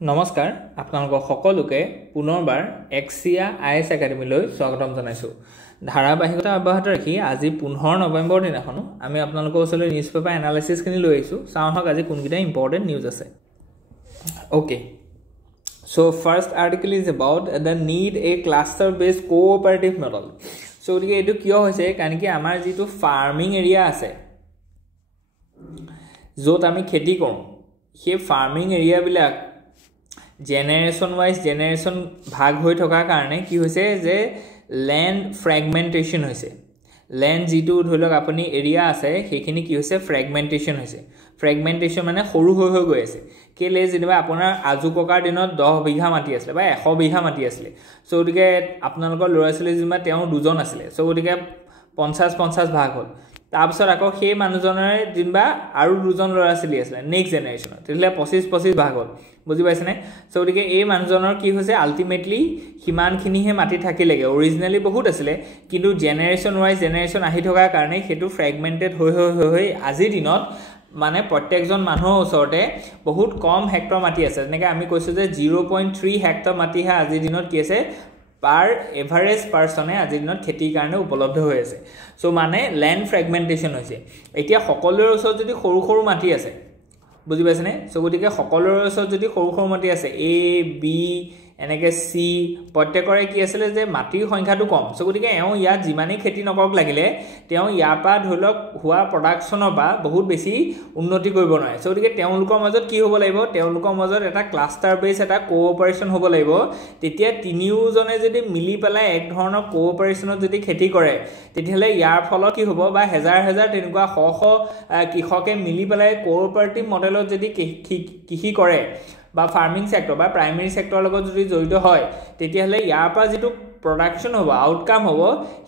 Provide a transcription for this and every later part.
নমস্কাৰ আপোনালোকক সকলোকে পুনৰবাৰ এক্সিয়া আইএছ একাডেমীলৈ স্বাগতম জনাইছো। ধাৰাবাহিকতা অব্যাহত ৰাখি আজি 15 নৱেম্বৰ দিনাখনো আমি আপোনালোকৰ ওচৰলৈ নিউজ পেপাৰ এনালাইসিস খিনি লৈ আহিছো। চাওঁহক আজি কোনকেইটা ইম্পৰ্টেন্ট নিউজ আছে। Okay. So first article is about the need a cluster based cooperative model. So এটো কিয় হৈছে কাৰণ কি আমাৰ যেটো ফাৰ্মিং এৰিয়া আছে য'ত আমি খেতি কৰো সেই ফাৰ্মিং এৰিয়া বিলাক generation wise generation ভাগ হৈ থকা কাৰণে কি হৈছে যে land fragmentation হৈছে। land যেটো ধৰিলক আপুনি এৰিয়া আছে সেইখিনি কি হৈছে fragmentation হৈছে। fragmentation মানে সৰু হৈ গৈ আছে। কেলে যেনিবা আপোনাৰ আজু ককাৰ দিনত 10 বিঘা মাটি আছিল বা 100 বিঘা মাটি আছিল। সো গতিকে আপোনালোকৰ ল'ৰা-ছোৱালী যেনিবা তেওঁ দুজন আছিল। সো গতিকে 50 ভাগ হ'ল। তাৰপিছত আকৌ সেই মানুহজনৰ যেনিবা আৰু দুজন ল'ৰা-ছোৱালী আছিল নেক্সট জেনাৰেশনত। তেতিয়ালে 25 ভাগ হ'ল। বুজি পাইছনে? সো গতিকে এই মানুহজনৰ কি হৈছে আলটিমেটলি হিমানখিনিহে মাটি থাকিলেগে। অৰিজিনালি বহুত আছিল কিন্তু জেনাৰেশন ওয়াইজ জেনাৰেশন আহি থকাৰ কাৰণে হেতু ফ্ৰেগমেন্টেড হৈ আজিৰ দিনত মানে প্ৰত্যেকজন মানুহৰ ওচৰতে বহুত কম হেক্টৰ মাটি আছে। যেনেকৈ আমি কৈছো যে 0.3 হেক্টৰ মাটিহে আজিৰ দিনত কি আছে পাৰ এভাৰেজ পাৰ্সনে আজিৰ দিনত খেতিৰ কাৰণে উপলব্ধ হৈ আছে। সো মানে ল্যান্ড ফ্ৰেগমেন্টেশন হৈছে। এতিয়া সকলোৰে ওচৰত যদি সৰু মাটি আছে বুজি পাইছনে? সো গতিকে সকলোৰে ওচৰত যদি সৰু মাটি আছে A B এনেকে C প্ৰত্যেকৰে কি আছিল যে মাটিৰ সংখ্যাটো কম। সো গতিকে এও ইয়াত যিমানে খেতি নকৰক লাগিলে তেও ইয়াৰ পৰা ধৰিলক হোৱা প্ৰডাকশনৰ বা বহুত বেছি উন্নতি কৰিব নোৱাৰে। সো গতিকে তেওঁলোকৰ মাজত কি হ'ব লাগিব তেওঁলোকৰ মাজত এটা ক্লাষ্টাৰ বেস এটা কোঅপাৰেচন হ'ব লাগিব। তেতিয়া তিনিওজনে যদি মিলি পেলাই এক ধৰণৰ কোঅপাৰেচনত যদি খেতি কৰে তেতিয়াহলে ইয়াৰ ফলত কি হ'ব বা হেজাৰ তেনেকুৱা শ কৃষকে মিলি পেলাই কোঅপাৰেটিভ মডেলত যদি কৃষি কৰে বা ফাৰ্মিং সেক্টৰ বা প্ৰাইমাৰী সেক্টৰৰ লগত যদি জড়িত হয় তেতিয়াহলে ইয়াৰ পৰা যেটো প্ৰডাকশন হ'ব আউটকাম হ'ব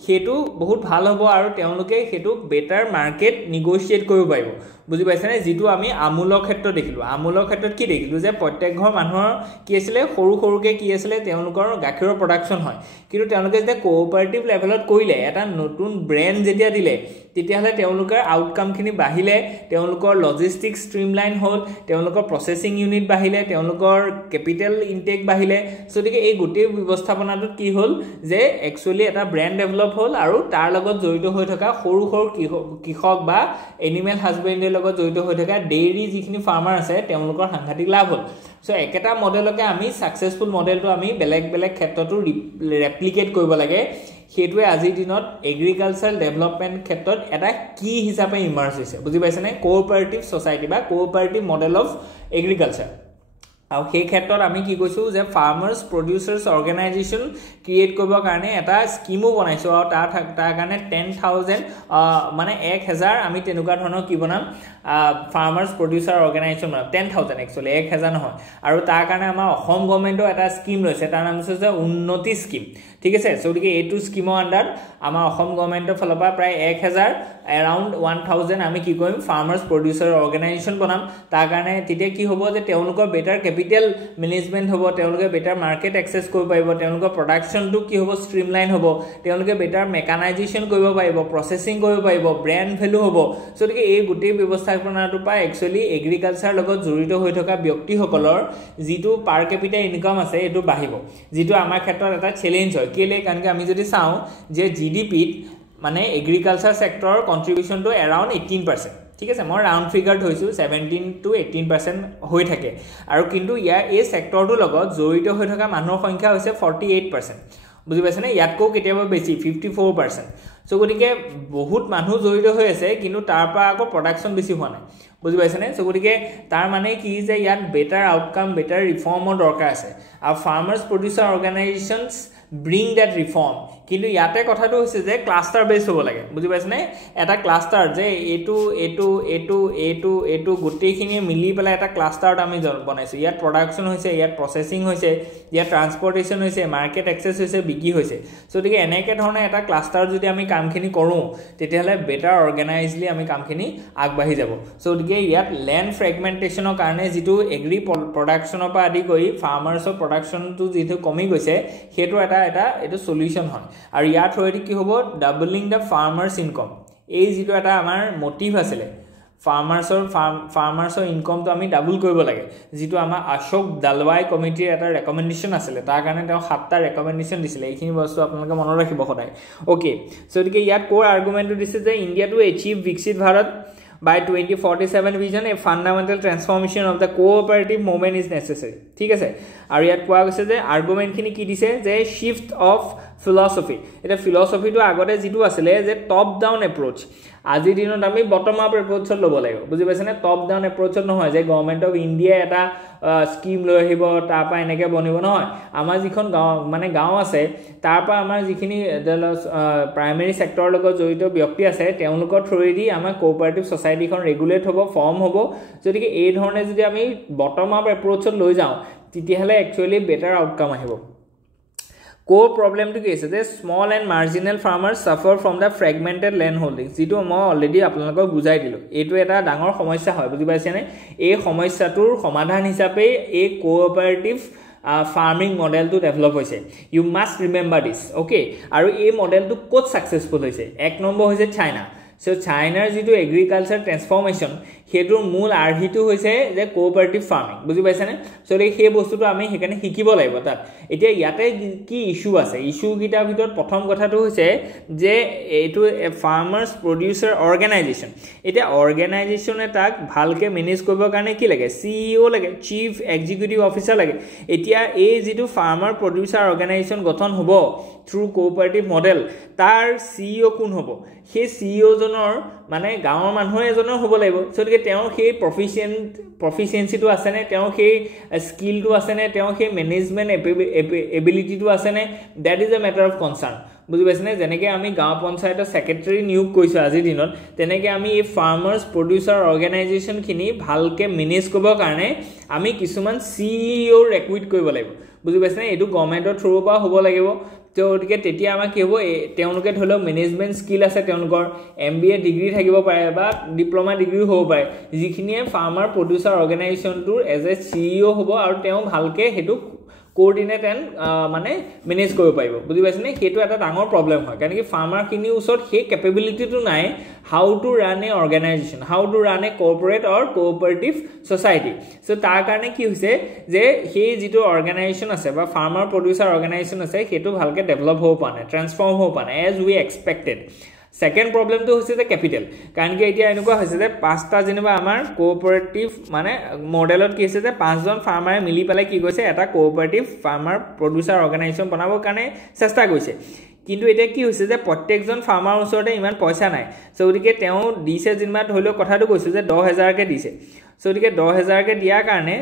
হেতু বহুত ভাল হ'ব আৰু তেওঁলোকে হেতু বেটাৰ মাৰ্কেট নেগোশিয়েট কৰিব পাৰিব। বুজি পাইছানে? যেটো আমি আমুলৰ ক্ষেত্ৰত দেখিলো। আমুলৰ ক্ষেত্ৰত কি দেখিলো যে প্ৰত্যেক ঘৰ মানুহৰ কি আছিল সৰুকে কি আছিল তেওঁলোকৰ গাখীৰৰ প্ৰডাকশন হয়। কিন্তু তেওঁলোকে যে কোঅপাৰেটিভ লেভেলত কৰিলে এটা নতুন ব্ৰেন্ড যেতিয়া দিলে তেতিয়াহলে তেওঁলোকৰ আউটকাম খিনি বাঢ়িলে, তেওঁলোকৰ লজিষ্টিক ষ্ট্ৰিমলাইন হ'ল, তেওঁলোকৰ প্ৰসেসিং ইউনিট বাঢ়িলে, তেওঁলোকৰ ক্যাপিটাল ইনটেক বাঢ়িলে। সো গতিকে এই গোটেই ব্যৱস্থাপনাটো কি হ'ল যে একচুয়ালি এটা ব্ৰ্যান্ড ডেভেলপ হ'ল আৰু তাৰ লগত জড়িত হৈ থকা সৰু কৃষক বা এনিমেল হাজবেন্ডাৰীৰ লগত জড়িত হৈ থকা ডেইৰী যিখিনি ফাৰ্মাৰ আছে তেওঁলোকৰ সাংঘাতিক লাভ হ'ল। সো একেটা মডেলকে আমি সাকসেসফুল মডেলটো আমি বেলেগ ক্ষেত্ৰটো ৰেপ্লিকেট কৰিব লাগে। হেতুৱে আজিৰ দিনত এগ্ৰিকালচাৰাল ডেভেলপমেন্ট ক্ষেত্ৰত এটা কি হিচাপে ইমাৰ্জ হৈছে। বুজি পাইছানে? কোঅপাৰেটিভ সোসাইটি বা কোঅপাৰেটিভ মডেল অফ এগ্ৰিকালচাৰ। আৰু সেই ক্ষেত্ৰত আমি কি কৈছো যে ফাৰ্মাৰ্স প্ৰডিউচাৰ্স অৰ্গানাইজেচন ক্ৰিয়েট কৰিবৰ কাৰণে এটা স্কিমো বনাইছো আৰু তাৰ কাৰণে 10,000 মানে 1000 আমি তেনেকুৱা ধৰণৰ কি বনাম ফাৰ্মাৰ্স প্ৰডিউচাৰ অৰ্গানাইজেচন বনাম 10,000 একচুয়ালি 1000 নহয়। আৰু তাৰ কাৰণে আমাৰ অসম গভৰ্ণমেণ্টৰ এটা স্কিম লৈছে তাৰ নাম হৈছে উন্নতি স্কিম। ঠিক আছে? সো গতিকে এইটো স্কিমৰ আন্ডাৰ আমাৰ অসম গভৰ্ণমেণ্টৰ ফালৰ পৰা প্ৰায় 1000 around 1000 আমি কি কৰিম ফাৰ্মাৰ্স প্ৰডিউচাৰ অৰ্গানাইজেচন বনাম। তাৰ কাৰণে তেতিয়া কি হ'ব যে তেওঁলোকৰ বেটাৰ ক্যাপিটাল মেনেজমেন্ট হ'ব, তেওঁলোকে বেটাৰ মাৰ্কেট এক্সেস কৰিব পাৰিব, তেওঁলোকৰ প্ৰডাকশনটো কি হ'ব ষ্ট্ৰিমলাইন হ'ব, তেওঁলোকে বেটাৰ মেকানাইজেচন কৰিব পাৰিব, প্ৰসেসিং কৰিব পাৰিব, ব্ৰ্যান্ড ভ্যালু হ'ব। সো গতিকে এই গোটেই ব্যৱস্থাপনাটো পৰা একচুয়ালি এগ্ৰিকালচাৰ লগত জড়িত হৈ থকা ব্যক্তিসকলৰ যেটো পাৰ ক্যাপিটাল ইনকাম আছে এটো বাঢ়িব, যেটো আমাৰ ক্ষেত্ৰত এটা চ্যালেঞ্জ হয়। কেলে কাৰণ আমি যদি চাও যে জিডিপিত মানে এগ্ৰিকালচাৰ সেক্টৰৰ কন্ট্ৰিবিউশনটো around 18%। ঠিক আছে? মই ৰাউন্ড ফিগাৰ ধৰিছো 17 to 18% হৈ থাকে। আৰু কিন্তু ইয়াৰ এই সেক্টৰটোৰ লগত জড়িত হৈ থকা মানুহৰ সংখ্যা হৈছে 48%। বুজি পাইছানে? ইয়াতকৈ কেতিয়াবা বেছি 54%। সো গতিকে বহুত মানুহ জড়িত হৈ আছে কিন্তু তাৰ পৰা আকৌ প্ৰডাকশন বেছি হোৱা নাই। বুজি পাইছানে? সো গতিকে তাৰ মানে কি যে ইয়াত বেটাৰ আউটকাম বেটাৰ ৰিফৰ্মৰ দৰকাৰ আছে আৰু ফাৰ্মাৰ্স প্ৰডিউচাৰ অৰ্গানাইজেচনস ব্ৰিং দ্যাট ৰিফৰ্ম। কিন্তু ইয়াতে কথাটো হৈছে যে ক্লাষ্টাৰ বেস হ'ব লাগে। বুজি পাইছানে? এটা ক্লাষ্টাৰ যে এটো গোটেইখিনি মিলি পেলাই এটা ক্লাষ্টাৰত আমি বনাইছো। ইয়াত প্ৰডাকশন হৈছে, ইয়াত প্ৰসেসিং হৈছে, ইয়াত ট্ৰান্সপোৰ্টেশন হৈছে, মাৰ্কেট এক্সেস হৈছে, বিক্ৰী হৈছে। সো গতিকে এনেকে ধৰণে এটা ক্লাষ্টাৰ যদি আমি কামখিনি কৰো তেতিয়াহলে বেটাৰ অৰ্গানাইজলি আমি কামখিনি আগবাঢ়ি যাব। সো গতিকে ইয়াত ল্যান্ড ফ্ৰেগমেন্টেশনৰ কাৰণে যেটো এগ্ৰি প্ৰডাকশনৰ পৰা আদি কৰি ফাৰ্মাৰ্সৰ প্ৰডাকশনটো যেটো কমি গৈছে হেতু এটা এটো সলিউশন হয়। আৰু ইয়াৰ থ্ৰুদি কি হ'ব ডাবলিং দা ফাৰ্মাৰ্স ইনকাম। এই যেটো এটা আমাৰ মোটিভ আছিল ফাৰ্মাৰ্ছৰ ইনকমটো আমি ডাবল কৰিব লাগে যেটো আমাৰ অশোক দালৱাই কমিটিৰ এটা ৰেকমেন্ডেশন আছিল তাৰ কাৰণে তেওঁ 7টা ৰেকমেন্ডেশন দিছিল এইখিনি বস্তু আপোনালোকে মনত ৰাখিব সদায় ওকে সো এতিকে ইয়াত কোৰ আৰ্গুমেন্টটো দিছে যে ইণ্ডিয়া টু এচিভ বিকশিত Bharat by 2047 vision a fundamental transformation of the cooperative movement is necessary ঠিক আছে আৰু ইয়াত কোৱা গৈছে যে আৰ্গুমেন্ট খিনি কি দিছে যে শিফট অফ ফিলসফি এটা ফিলসফিটো আগতে যেটো আছিল যে টপ ডাউন এপ্ৰোচ আজি দিনত আমি বটম আপ এপ্ৰোচত লব লাগিব বুজি পাইছে না টপ ডাউন এপ্ৰোচত নহয় যে গভৰ্নমেন্ট অফ ইন্ডিয়া এটা স্কিম লৈ আহিব তাৰপা এনেকে বনিব নহয় আমাৰ যিখন গাঁও মানে গাঁও আছে তাৰপা আমাৰ যিখিনি প্ৰাইমাৰী সেক্টৰৰ লগত জড়িত ব্যক্তি আছে তেওঁলোকৰ থ্ৰুদি আমাৰ কোঅপাৰেটিভ সোসাইটিখন ৰেগুলেট হ'ব ফৰ্ম হ'ব যদি এই ধৰণে যদি আমি বটম আপ এপ্ৰোচত লৈ যাওঁ তেতিয়াহলে একচুয়ালি বেটাৰ আউটকাম আহিব core problem to case is small and marginal farmers suffer from the fragmented land holdings যেটো মই অলরেডি আপোনালোকক বুজাই দিলো এটো এটা ডাঙৰ সমস্যা হয় বুজি পাইছে নে এই সমস্যাটোৰ সমাধান হিচাপে এই cooperative farming model to develop hoise you must remember this okay aru ei model to kot successful hoise ek number hoise China so China যেটো agriculture transformation হেতুৰ মূল আৰ্হিটো হৈছে যে কোঅপাৰেটিভ ফাৰ্মিং বুজি পাইছে নে সো এই বস্তুটো আমি হেকানে শিকিব লাগিব তাত এতিয়া ইয়াতে কি ইস্যু আছে ইস্যু গিটাৰ ভিতৰত প্ৰথম কথাটো হৈছে যে এটো ফাৰ্মাৰ্স প্ৰডিউসাৰ অৰ্গানাইজেচন এটা অৰ্গানাইজেচনে তাক ভালকে মেনেজ কৰিব কাৰণে কি লাগে সিইও লাগে চিফ এক্সিকিউটিভ অফিচাৰ লাগে এতিয়া এই যেটো ফাৰ্মাৰ প্ৰডিউসাৰ অৰ্গানাইজেচন গঠন হ'ব থ্ৰু কোঅপাৰেটিভ মডেল তাৰ সিইও কোন হ'ব সেই সিইও জনৰ মানে গাঁৱৰ মানুহ এজনৰ হ'ব লাগিব সো তেওঁ সেই প্ৰফিচিয়েন্সিটো আছে নে তেওঁ সেই স্কিলটো আছে নে তেওঁ সেই মেনেজমেন্ট এবিলিটিটো আছে নে that is a ম্যাটাৰ of concern বুজি পাইছে নে যেনেকে আমি গাঁও পঞ্চায়তৰ সেক্ৰেটাৰী নিয়োগ কৰিছো আজি দিনত তেনেকে আমি এই ফাৰ্মাৰ্স প্ৰডিউসাৰ অৰ্গানাইজেচন খিনি ভালকে মেনেজ কৰিবৰ কাৰণে আমি কিছুমান সিইও ৰিক্ৰুইট কৰিব লাগিব বুজি পাইছে নে এটো গভৰ্নমেন্টৰ থ্ৰুৰ পৰা হ'ব লাগিব তো ওটিকে তেতিয়া আমাৰ কি হ'ব তেওঁলোকে ধৰিলো মেনেজমেন্ট স্কিল আছে তেওঁলোকৰ এমবিএ ডিগ্ৰী থাকিব পাৰে বা ডিপ্লোমা ডিগ্ৰী হ'ব পাৰে যিখিনিয়ে ফাৰ্মাৰ প্ৰডিউসাৰ অৰ্গানাইজেচনটোৰ এজ এ সিইও হ'ব আৰু তেওঁ ভালকে হেতু কোঅৰ্ডিনেট এন্ড মানে মেনেজ কৰিব পাৰিব বুজি পাইছে নে হেতু এটা ডাঙৰ প্ৰবলেম হয় কাৰণ কি ফাৰ্মাৰ খিনি ওচৰত সেই কেপেবিলিটিটো নাই how to run a organisation how to run a cooperate or cooperative society so তাৰ কাৰণে কি হৈছে যে সেই যেটো অৰ্গানাইজেচন আছে বা ফাৰ্মাৰ প্ৰডিউসাৰ অৰ্গানাইজেচন আছে হেতু ভালকে ডেভেলপ হ'ব পানে ট্ৰান্সফৰ্ম হ'ব পানে as we expected second problem তো হচ্ছে যে ক্যাপিটাল কাৰণ কি এতিয়া এনেকুৱা হৈছে যে পাঁচটা যেনিবা আমাৰ কোঅপাৰেটিভ মানে মডেলত কি হৈছে যে পাঁচজন ফাৰ্মাৰে মিলি পেলাই কি কৈছে এটা কোঅপাৰেটিভ ফাৰ্মাৰ প্ৰডিউসাৰ অৰ্গানাইজেচন বনাবৰ কাৰণে চেষ্টা কৰিছে কিন্তু এটা কি হৈছে যে প্ৰত্যেকজন ফাৰ্মাৰ ওচৰতে ইমান পইচা নাই সো ওদিকে তেওঁ দিছে যেনিবা ধৰিলো কথাটো কৈছো যে 10000 কে দিছে সো ওদিকে 10000 কে দিয়াৰ কাৰণে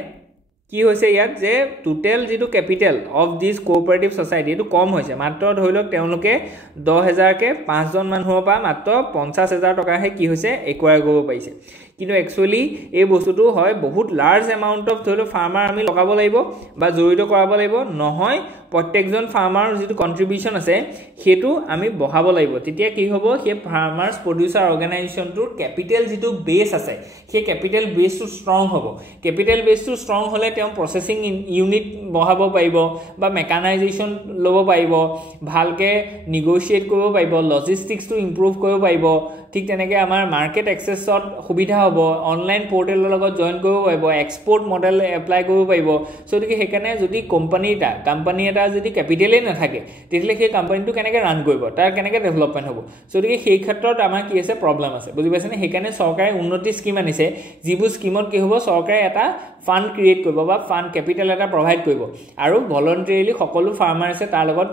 কি হৈছে ইয়াত যে টোটাল যেটো capital of this cooperative society এটো কম হৈছে মাত্ৰ ধৰিলক তেওঁলোকে 10000 কে 5 জন মানুহৰ পৰা মাত্ৰ 50000 টকা হে কি হৈছে একোয়াৰ কৰিব পাৰিছে কিন্তু একচুয়ালি এই বস্তুটো হয় বহুত লাৰ্জ এমাউন্ট অফ ধৰিলো ফাৰ্মাৰ আমি লগাব লাগিব বা জড়িত কৰাব লাগিব নহয় প্ৰত্যেকজন ফাৰ্মাৰ যেটো কন্ট্ৰিবিউশন আছে হেতু আমি বহাব লাগিব তেতিয়া কি হ'ব হে ফাৰ্মাৰ্স প্ৰডিউসাৰ অৰ্গানাইজেচনটোৰ ক্যাপিটাল যেটো বেস আছে হে ক্যাপিটাল বেসটো ষ্ট্ৰং হ'ব ক্যাপিটাল বেসটো ষ্ট্ৰং হলে তেওঁ প্ৰসেসিং ইউনিট বহাব পাৰিব বা মেকানাইজেচন লব পাৰিব ভালকে নেগোশিয়েট কৰিব পাৰিব লজিষ্টিক্সটো ইমপ্ৰুভ কৰিব পাৰিব ঠিক তেনেকে আমাৰ মাৰ্কেট এক্সেছত সুবিধা হ'ব অনলাইন পোৰ্টেলৰ লগত জয়েন কৰিব পাৰিব এক্সপোৰ্ট মডেল এপ্লাই কৰিব পাৰিব সো দেখি হেকানে যদি কোম্পানী এটা যদি ক্যাপিটালে নাথাকে তেতিয়ালে সেই কোম্পানীটো কেনেকৈ ৰান কৰিব তাৰ কেনেকৈ ডেভেলপমেন্ট হ'ব সো দেখি সেই ক্ষেত্ৰত আমাৰ কি আছে প্ৰবলেম আছে বুজি পাইছেনে হেকানে চৰকাৰে উন্নতি স্কিম আনিছে যিবোৰ স্কিমত কি হ'ব চৰকাৰে এটা ফান্ড ক্ৰিয়েট কৰিব বা ফান্ড ক্যাপিটাল এটা প্ৰভাইড কৰিব আৰু ভলন্টাৰিলি সকলো ফাৰ্মাৰ আছে তাৰ লগত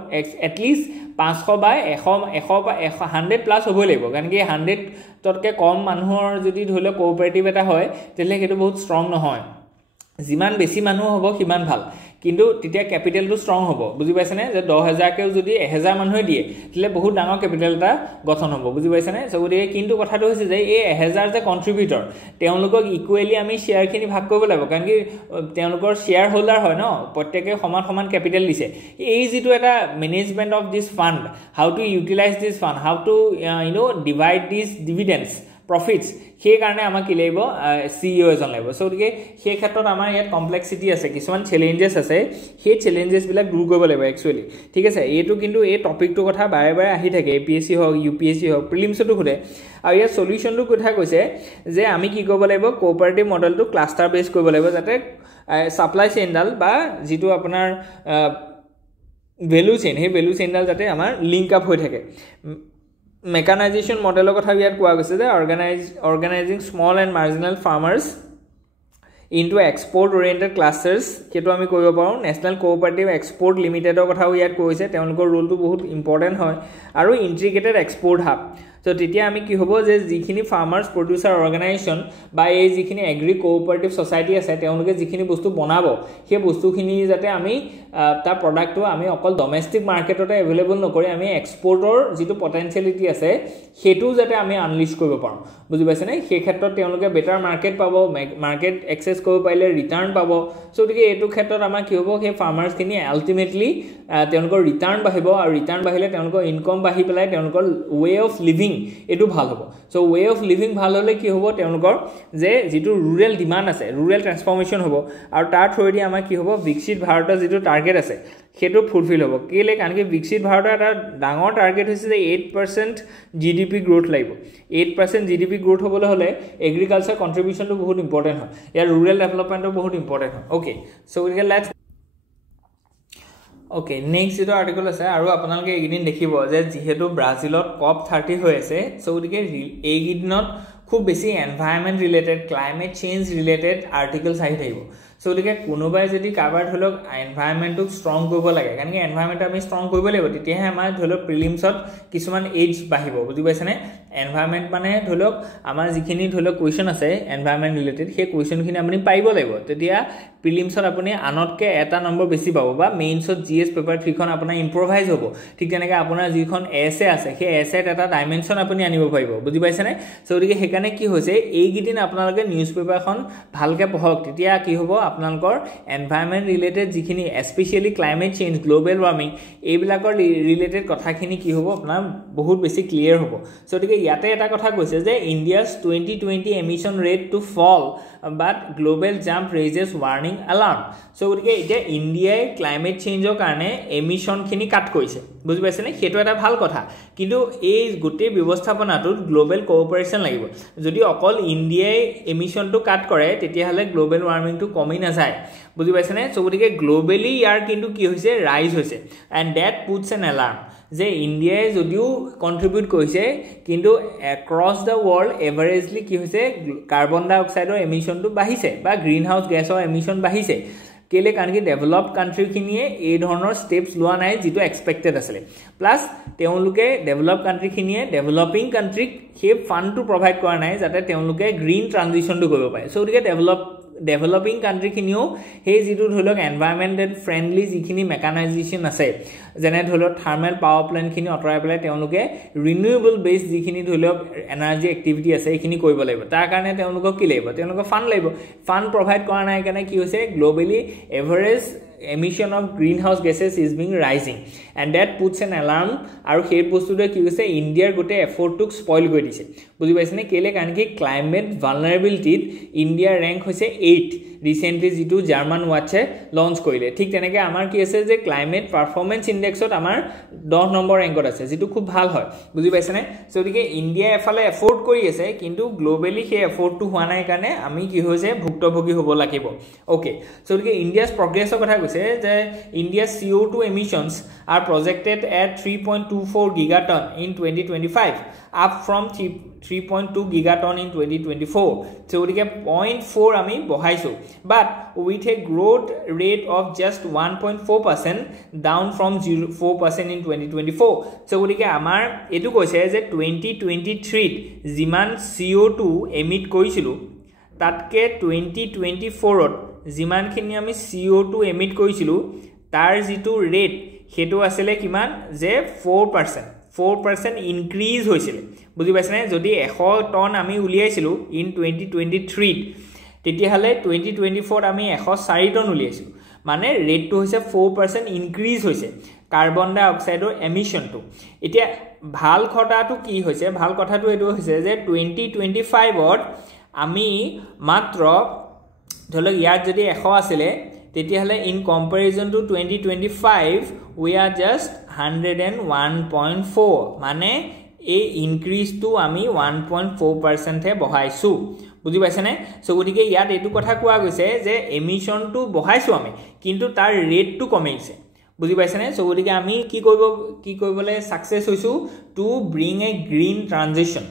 এটলিষ্ট 500 বা 100 বা 100 প্লাস হ'ব লাগিব কাৰণ কি 100 ততকে কম মানুহৰ যদি ধৰিলো কোঅপাৰেটিভ এটা হয় তেলে হেতু বহুত ষ্ট্ৰং নহয় যিমান বেছি মানুহ হ'ব কিমান ভাল কিন্তু তেতিয়া ক্যাপিটালটো ষ্ট্ৰং হ'ব বুজি পাইছানে যে 10000 কেও যদি 1000 মানুহে দিয়ে তেলে বহুত ডাঙৰ ক্যাপিটাল এটা গঠন হ'ব বুজি পাইছানে সবৰে কিন্তু কথাটো হৈছে যে এই 1000 যে কন্ট্ৰিবিউটৰ তেওঁলোকক ইকুৱেলি আমি শেয়াৰ খিনি ভাগ কৰিব লাগিব কাৰণ কি তেওঁলোকৰ শেয়াৰ হোল্ডাৰ হয় ন প্ৰত্যেককে সমান ক্যাপিটাল দিছে এই যেটো এটা management of this fund how to utilise this fund how to divide this dividends profits সেই কাৰণে আমাক কি লাগিব CEO এজন লাগিব সো গতিকে সেই ক্ষেত্ৰত আমাৰ ইয়াত কমপ্লেক্সিটি আছে কিছুমান চ্যালেঞ্জেস আছে সেই চ্যালেঞ্জেস বিলাক দূৰ কৰিব লাগিব একচুয়ালি ঠিক আছে এইটো কিন্তু এই টপিকটো কথা বাৰে বাৰে আহি থাকে APSC হওক UPSC হওক প্ৰিলিমছটো খুদে আৰু ইয়াৰ সলিউশনটো কথা কৈছে যে আমি কি কৰিব লাগিব কোঅপাৰেটিভ মডেলটো ক্লাস্টাৰ বেস কৰিব লাগিব যাতে সাপ্লাই চেইনডাল বা যেটো আপোনাৰ ভ্যালু চেইন হে ভ্যালু চেইনডাল যাতে আমাৰ লিংক আপ হৈ থাকে মেকানাইজেশন মডেলৰ কথা ইয়াত কোৱা গৈছে যে organizing small and marginal farmers into export oriented clusters কেটো আমি কৰিব পাৰো ন্যাশনাল কোঅপাৰেটিভ এক্সপোৰ্ট লিমিটেডৰ কথাও ইয়াত কৈছে তেওঁলোকৰ ৰোলটো বহুত ইম্পৰ্টেন্ট হয় আৰু ইন্টিগ্ৰেটেড এক্সপোৰ্ট হাব তো তেতিয়া আমি কি হ'ব যে যিখিনি ফাৰ্মাৰ্স প্ৰডিউসাৰ অৰ্গানাইজেশন বা এই যিখিনি এগ্ৰি কোঅপাৰেটিভ সোসাইটি আছে তেওঁলোকে যিখিনি বস্তু বনাব সেই বস্তুখিনি যাতে আমি তাৰ প্ৰডাক্টটো আমি অকল ডমেস্টিক মাৰ্কেটতে अवेलेबल নকৰি আমি এক্সপোৰ্টৰ যেটো পটেনশিয়ালিটি আছে হেতু যাতে আমি আনলিশ কৰিব পাৰো বুজি পাইছেনে সেই ক্ষেত্ৰত তেওঁলোকে বেটাৰ মাৰ্কেট পাব মাৰ্কেট এক্সেস কৰিব পাৰিলে ৰিটাৰ্ণ পাব সো গতিকে এইটো ক্ষেত্ৰত আমাৰ কি হ'ব সেই ফাৰ্মাৰ্স খিনি আলটিমেটলি তেওঁলোকৰ ৰিটাৰ্ণ বাঢ়িব আৰু ৰিটাৰ্ণ বাঢ়িলে তেওঁলোকৰ ইনকাম বাঢ়ি পেলাই তেওঁলোকৰ ওয়ে অফ লিভিং এটো ভাল হ'ব সো ওয়ে অফ লিভিং ভাল হলে কি হ'ব তেওঁলোকৰ যে যেটো ৰুৰাল ডিমান্ড আছে ৰুৰাল ট্ৰান্সফৰমেশন হ'ব আৰু তাৰ থ্ৰুদি আমাৰ কি হ'ব বিকশিত ভাৰতৰ যেটো টাৰ্গেট আছে হেতু ফুলফিল হ'ব কেলে কাৰণ কি বিকশিত ভাৰতৰ এটা ডাঙৰ টাৰ্গেট হৈছে যে 8% জিডিপি গ্ৰোথ লাগিব 8% জিডিপি গ্ৰোথ হ'বলৈ হলে এগ্ৰিকালচাৰ কন্ট্ৰিবিউশনটো বহুত ইম্পৰ্টেন্ট হয় ইয়াৰ ৰুৰাল ডেভেলপমেন্টটো বহুত ইম্পৰ্টেন্ট হয় okay so we can let's Okay, next যেটো আৰ্টিকল আছে আৰু আপোনালোকে এইদিন দেখিব যে যেহেতু ব্ৰাজিলত COP30 হৈ আছে সো গতিকে এইদিনত খুব বেছি environment related climate change related articles আহি থাকিব সো গতিকে কোনোবাই যদি কাবাৰ ধৰক এনভায়ৰনমেন্টটো ষ্ট্ৰং কৰিব লাগে কাৰণ কি এনভায়ৰনমেন্ট আমি ষ্ট্ৰং কৰিব লাগিব তেতিয়াহে আমাৰ ধৰক প্ৰিলিমছত কিছুমান এজ বাঢ়িব বুজি পাইছেনে এনভায়ৰনমেন্ট মানে ধৰক আমাৰ যিখিনি ধৰক কোৱেশ্চন আছে এনভায়ৰনমেন্ট ৰিলেটেড সেই কোৱেশ্চনখিনি আপুনি পাইব লাগিব তেতিয়া প্ৰিলিমছত আপুনি আনতকে এটা নম্বৰ বেছি পাব বা মেইনছত জিএস পেপাৰ 3 খন আপোনাৰ ইম্প্ৰোভাইজ হ'ব ঠিক তেনেকৈ আপোনাৰ যিখন এসএ আছে সেই এসএত এটা ডাইমেনশন আপুনি আনিব পাৰিব বুজি পাইছেনে সো গতিকে হেকানে কি হৈছে এই গিদিন আপোনালোকে নিউজ পেপাৰখন ভালকে পঢ়ক তেতিয়া কি হ'ব আপোনালোকৰ এনভায়ৰনমেন্ট ৰিলেটেড যিখিনি specially climate change global warming এইবিলাকৰ ৰিলেটেড কথাখিনি কি হ'ব আপোনাৰ বহুত বেছি ক্লিয়াৰ হ'ব সো গতিকে ইয়াতে এটা কথা কৈছে যে ইণ্ডিয়াস 2020 emission rate to fall but global jump raises warning alarm so গতিকে এটা ইন্ডিয়াই ক্লাইমেট চেঞ্জৰ কাৰণে এমিশন খিনি কাট কৰিছে বুজি পাইছেনে হেতু এটা ভাল কথা কিন্তু এই গোটে ব্যৱস্থাপনাটোত গ্লোবাল কোঅপাৰেচন লাগিব যদি অকল ইন্ডিয়াই এমিশনটো কাট কৰে তেতিয়া হলে গ্লোবাল ওয়াৰ্মিংটো কমি না যায় বুজি পাইছেনে সো গতিকে গ্লোবালি ইয়াৰ কিন্তু কি হৈছে ৰাইজ হৈছে and that puts an alarm যে ইন্ডিয়াই যদিও কন্ট্ৰিবিউট কৰিছে কিন্তু across the world এভাৰেজলি কি হৈছে কাৰ্বন ডাই অক্সাইডৰ এমিশনটো বাঢ়িছে বা গ্ৰীণ হাউস গেছৰ এমিশন বাঢ়িছে কেলে কাৰণ কি ডেভেলপড কান্ট্ৰি খিনিয়ে এই ধৰণৰ স্টেপস লোৱা নাই যেটো এক্সপেক্টেড আছিল প্লাস তেওঁলোকে ডেভেলপড কান্ট্ৰি খিনিয়ে ডেভেলপিং কান্ট্ৰিক হে ফান্ডটো প্ৰভাইড কৰা নাই যাতে তেওঁলোকে গ্ৰীণ ট্ৰানজিশনটো কৰিব পাৰে সো গতিকে ডেভেলপিং কান্ট্ৰি খিনিও সেই যেটো ধৰক এনভায়ৰনমেন্টেল ফ্ৰেন্ডলি যিখিনি মেকানাইজেশন আছে যেনে ধৰক থাৰ্মেল পাৱাৰ প্ল্যান্ট খিনি অতৰাই পেলাই তেওঁলোকে ৰিনিউৱেবল বেস যিখিনি ধৰক এনাৰ্জি এক্টিভিটি আছে এইখিনি কৰিব লাগিব তাৰ কাৰণে তেওঁলোকক কি লাগিব তেওঁলোকক ফান্ড প্ৰভাইড কৰা নাই কাৰণে কি হৈছে globally average emission of greenhouse gases is being rising and that puts an alarm আৰু সেই বস্তুটো কি হৈছে ইন্ডিয়াৰ গোটে এফৰ্টটোক স্পইল কৰি দিছে বুজি পাইছেনে কেলে কাৰণ কি ক্লাইমেট ভালনাৰেবিলিটিত ইন্ডিয়াৰ ৰেংক হৈছে 8 ৰিসেন্টলি যেটো জাৰ্মান ওয়াচে লঞ্চ কৰিলে ঠিক তেনেকৈ আমাৰ কি আছে যে ক্লাইমেট পাৰফৰমেন্স ইনডেক্সত আমাৰ 10 নম্বৰ ৰেংকত আছে যেটো খুব ভাল হয় বুজি পাইছেনে সো গতিকে ইন্ডিয়া এফালে এফৰ্ট কৰি আছে কিন্তু গ্লোবালি সেই এফৰ্টটো হোৱা নাই কাৰণে আমি কি হৈছে ভুক্তভোগী হ'ব লাগিব ওকে সো গতিকে ইন্ডিয়াস প্ৰগ্ৰেছৰ কথা কৈছে যে India's CO2 emissions are projected at 3.24 gigaton in 2025 up from 3.2 gigaton in 2024 so we get 0.4 ami bohaiso but with a growth rate of just 1.4% down from 4% in 2024 so we get amar etu koise je 2023 jiman CO2 emit koisilu tatke 2024 জিমানখিনি আমি CO2 emit কৰিছিলো তাৰ যেটো rate হেতু আছিল কিমান যে 4% increase হৈছিল বুজি পাইছনে যদি 100 টন আমি উলিয়াইছিলো ইন 2023 তেতিয়া হলে 2024 আমি 104 টন উলিয়াইছিলো মানে ৰেটটো হৈছে 4% ইনক্ৰিজ হৈছে কাৰ্বন ডাই অক্সাইডৰ এমিশনটো এতিয়া ভাল কথাটো কি হৈছে ভাল কথাটো এটো হৈছে যে 2025ত আমি মাত্ৰ ধৰক ইয়াত যদি 100 আছিল তেতিয়াহলে in comparison to 2025 we are just 101.4 মানে এই ইনক্রিজ টু আমি 1.4% হে বহাইছো বুজি পাইছানে সো গতিকে ইয়াত এটো কথা কোৱা গৈছে যে এমিশন টু বহাইছো আমি কিন্তু তাৰ ৰেটটো কমাইছে বুজি পাইছানে সো গতিকে আমি কি কৰিবলে সাকসেস হৈছো টু ব্ৰিং এ গ্ৰীন ট্ৰানজিশন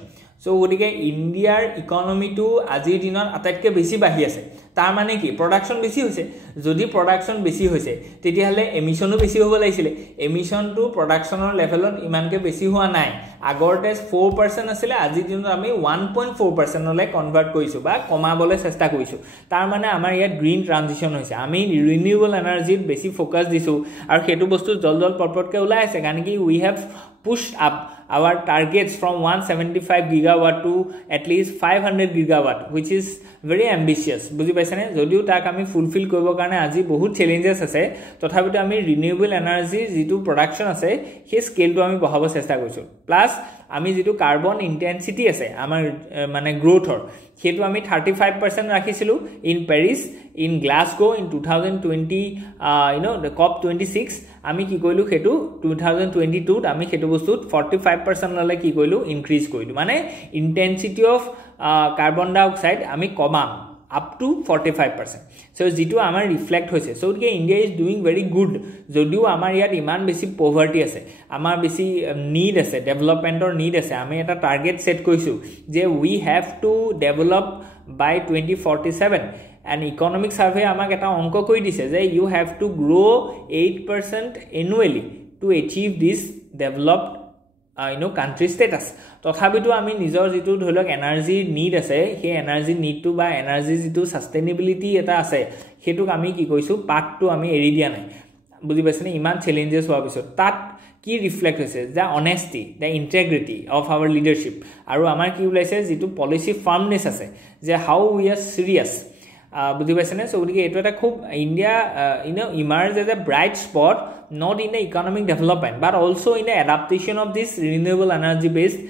সো গতিকে ইন্ডিয়াৰ ইকোনমিটো আজিৰ দিনত আটাইতকৈ বেছি বাঢ়ি আছে তাৰ মানে কি প্ৰডাকশন বেছি হৈছে যদি প্ৰডাকশন বেছি হৈছে তেতিয়াহলে এমিশনো বেছি হ'ব লাগিছিল এমিশন টু প্ৰডাকশনৰ লেভেলত ইমানকে বেছি হোৱা নাই আগৰতে 4% আছিল আজিৰ দিনত আমি 1.4% লৈ কনভাৰ্ট কৰিছো বা কমাবলৈ চেষ্টা কৰিছো তাৰ মানে আমাৰ ইয়াত গ্ৰীন ট্ৰানজিশন হৈছে আমি ৰিনিউএবল এনাৰ্জিত বেছি ফোকাস দিছো আৰু হেতু বস্তু জলজল পৰপৰকে ওলাই আছে কাৰণ কি we have pushed up our targets from 175 gigawatt to at least 500 gigawatt which is very ambitious বুজি পাইছানে যদিও তাক আমি ফুলফিল কৰিব কাৰণে আজি বহুত চ্যালেঞ্জেস আছে তথাপিতো আমি ৰিনিউএবল এনাৰ্জি যেটো প্ৰডাকশন আছে সেই স্কেলটো আমি বঢ়াব চেষ্টা কৰিছো প্লাস আমি যেটো কাৰ্বন ইন্টেন্সিটি আছে আমাৰ মানে গ্ৰোথৰ হেতু আমি 35% ৰাখিছিলো in Paris in Glasgow in 2020 the COP26 আমি কি কইলো হেতু 2022 ত আমি হেতু বস্তুত 45% ললে কি কইলো ইনক্রিজ কইলো মানে ইন্টেন্সিটি অফ কার্বন ডাই অক্সাইড আমি কমাম up to 45% so যেটো আমাৰ ৰিফ্লেক্ট হৈছে so কি India is doing very good যদিও আমাৰ ইয়াত ইমান বেছি পভাৰ্টি আছে আমাৰ বেছি নিড আছে ডেভেলপমেন্টৰ নিড আছে আমি এটা টাৰ্গেট সেট কৰিছো যে we have to develop by 2047 and economic survey আমাক এটা অংক কৈ দিছে যে you have to grow 8% annually to achieve this developed country status তথাপিতো আমি নিজৰ যেটো ধৰক এনাৰ্জি নিড আছে সেই এনাৰ্জি নিডটো বা এনাৰ্জি যেটো সাস্টেইনেবিলিটি এটা আছে হেতুক আমি কি কৈছো পাৰ্টটো আমি এৰি দিয়া নাই বুজি পাইছনে ইমান চ্যালেঞ্জেস হোৱাৰ পিছত তাত কি ৰিফ্লেক্ট হৈছে দা অনেষ্টি দা ইন্টিগ্ৰিটি অফ আৱাৰ লিডাৰশিপ আৰু আমাৰ কি ওলাইছে যেটো পলিসি ফাৰ্মনেস আছে যে হাউ উই আৰ সিৰিয়াস বুজি পাইছনে সো গতিকে এটো এটা খুব India emerge as a bright spot not in the economic development but also in the adaptation of this renewable energy based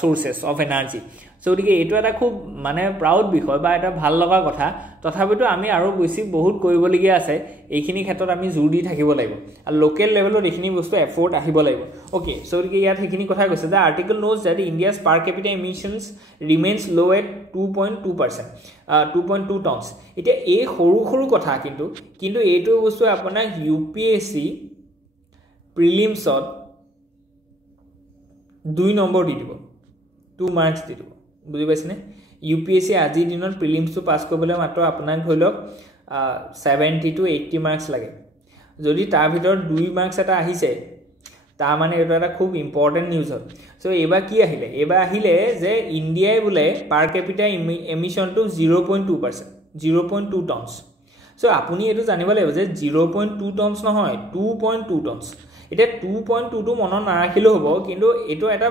sources of energy so গতিকে এটো এটা খুব মানে প্ৰাউড বিষয় বা এটা ভাল লগা কথা তথাপিতো আমি আৰু বেছি বহুত কৰিবলগীয়া আছে এইখিনি ক্ষেত্ৰত আমি জোৰ দি থাকিব লাগিব আৰু লোকেল লেভেলত এইখিনি বস্তু এফৰ্ট আহিব লাগিব ওকে সো গতিকে ইয়াত এইখিনি কথা কৈছে the article notes that India's per capita emissions remains low at 2.2% 2.2 tons এতিয়া এই সৰু কথা কিন্তু এইটো বস্তু আপোনাক ইউপিএসসি প্ৰিলিমছত 2 নম্বৰ দি দিব 2 মাৰ্কস দি দিব বুজি পাইছনে ইউপিএসসি আজি দিনত প্ৰিলিমছটো পাস কৰিবলৈ মাত্ৰ আপোনাক ধৰিলক 70 to 80 মাৰ্কস লাগে যদি তাৰ ভিতৰত 2 মাৰ্কস এটা আহিছে তা মানে এটা এটা খুব ইম্পৰ্টেন্ট নিউজ হয় সো এবা কি আহিলে যে ইন্ডিয়াই বুলে per capita emission to 0.2% 0.2 tons so আপুনি এটো জানিব লাগিব যে 0.2 টনস নহয় 2.2 টনস এটা 2.2 টো মনত নাৰাখিলে হ'ব কিন্তু এটো এটা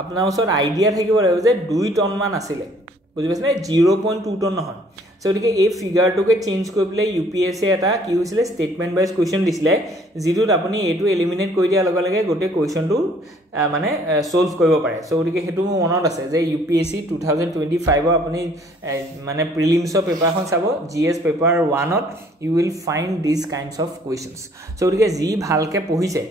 আপোনাৰ ওচৰত আইডিয়া থাকিব লাগিব যে 2 টন মান আছিল বুজি পাইছনে 0.2 টন নহয় সো গতিকে এই ফিগাৰটোকে চেঞ্জ কৰি পেলাই ইউপিএসসি এটা কি হৈছিল স্টেটমেন্ট বাইজ কোৱেশ্চন দিছিলে যেটোত আপুনি এটো এলিমিনেট কৰি দিয়া লগে লগে গোটে কোৱেশ্চনটো মানে সলভ কৰিব পাৰে সো গতিকে হেতু মনত আছে যে ইউপিএসসি 2025 ৰ আপুনি মানে প্ৰিলিমছৰ পেপাৰখন চাব GS paper 1 to you will find these kinds of questions so গতিকে যি ভালকে পঢ়িছে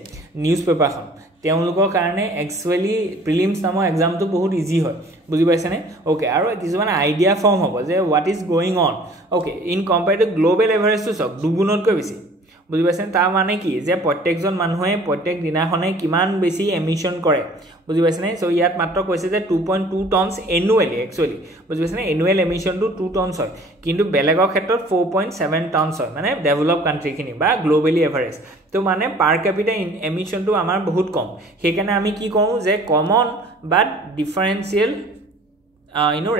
নিউজ পেপাৰখন তেওঁলোকৰ কাৰণে একচুয়ালি প্ৰিলিমছ নামৰ এক্সামটো বহুত ইজি হয় বুজি পাইছানে ওকে আৰু কিছুমান আইডিয়া ফৰ্ম হ'ব যে what is going on okay in compared to global average to সক দুগুণতকৈ বেছি বুজি পাইছানে তাৰ মানে কি যে প্ৰত্যেকজন মানুহে প্ৰত্যেক দিনাখনে কিমান বেছি এমিশন কৰে বুজি পাইছানে সো ইয়াত মাত্ৰ কৈছে যে 2.2 টনস এনুৱেলি একচুয়ালি বুজি পাইছানে এনুৱেল এমিশন টু 2 টনস হয় কিন্তু বেলেগৰ ক্ষেত্ৰত 4.7 টনস হয় মানে ডেভেলপ কান্ট্ৰিখিনি বা গ্লোবালি এভাৰেজ তো মানে পাৰ ক্যাপিটা এমিশন টু আমাৰ বহুত কম সেইকাৰণে আমি কি কওঁ যে কমন বাট ডিফাৰেন্সিয়েল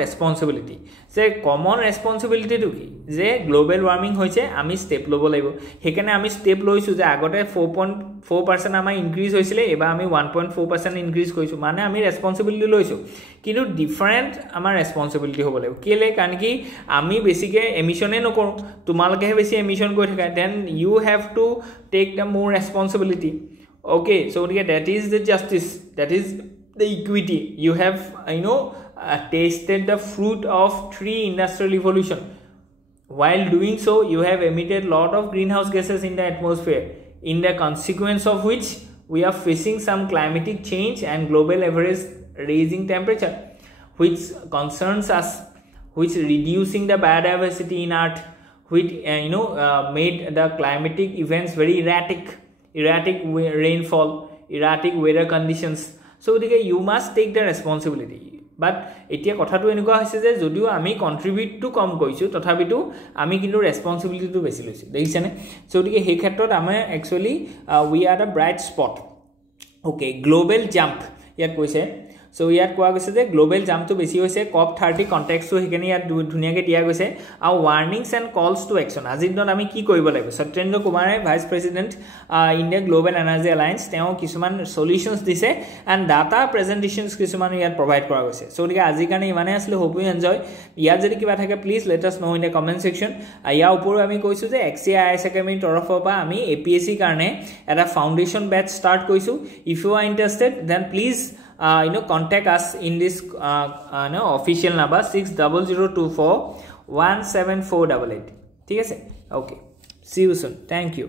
ৰেছপনচিবিলিটি যে কমন ৰেছপনচিবিলিটিটো কি যে গ্লোবেল ৱাৰ্মিং হৈছে আমি ষ্টেপ ল'ব লাগিব সেইকাৰণে আমি ষ্টেপ লৈছোঁ যে আগতে 4.4% আমাৰ ইনক্ৰিজ হৈছিলে এবাৰ আমি 1.4% ইনক্ৰিজ কৰিছোঁ মানে আমি ৰেছপনচিবিলিটি লৈছোঁ কিন্তু ডিফাৰেণ্ট আমাৰ ৰেছপনচিবিলিটি হ'ব লাগিব কেলে কাৰণ কি আমি বেছিকৈ এমিশ্যনেই নকৰোঁ তোমালোকেহে বেছি এমিশ্যন কৰি থাকা then you have to take the more responsibility okay so that is the justice that is the equity you have tasted the fruit of 3 industrial revolution while doing so you have emitted lot of greenhouse gases in the atmosphere in the consequence of which we are facing some climatic change and global average raising temperature which concerns us which reducing the biodiversity in earth which made the climatic events very erratic rainfall erratic weather conditions so you must take the responsibility but etia kotha tu enuka hoise je jodio ami contribute to kom koisu tothabitu ami kintu responsibility tu besi loisu dekhise so he khetrot ame actually we are the bright spot okay global jump yat koise so yat koa goise je global jump to besi hoise COP30 context to hekeni yat dhuniya ke dia goise a warnings and calls to action azir don ami ki koribo lagibo Satyendra Kumar vice president India Global Energy Alliance teo kisuman solutions dise and data presentations kisuman yat provide kora goise so dike aji kane imane asle hope you enjoy yat jodi kiba thake please let us know in the comment section ya upor ami koisu je XCIS Academy torofo pa ami APSC karne eta foundation batch start koisu if you are interested then please contact us in this official number 6002417488 ठीक है okay see you soon thank you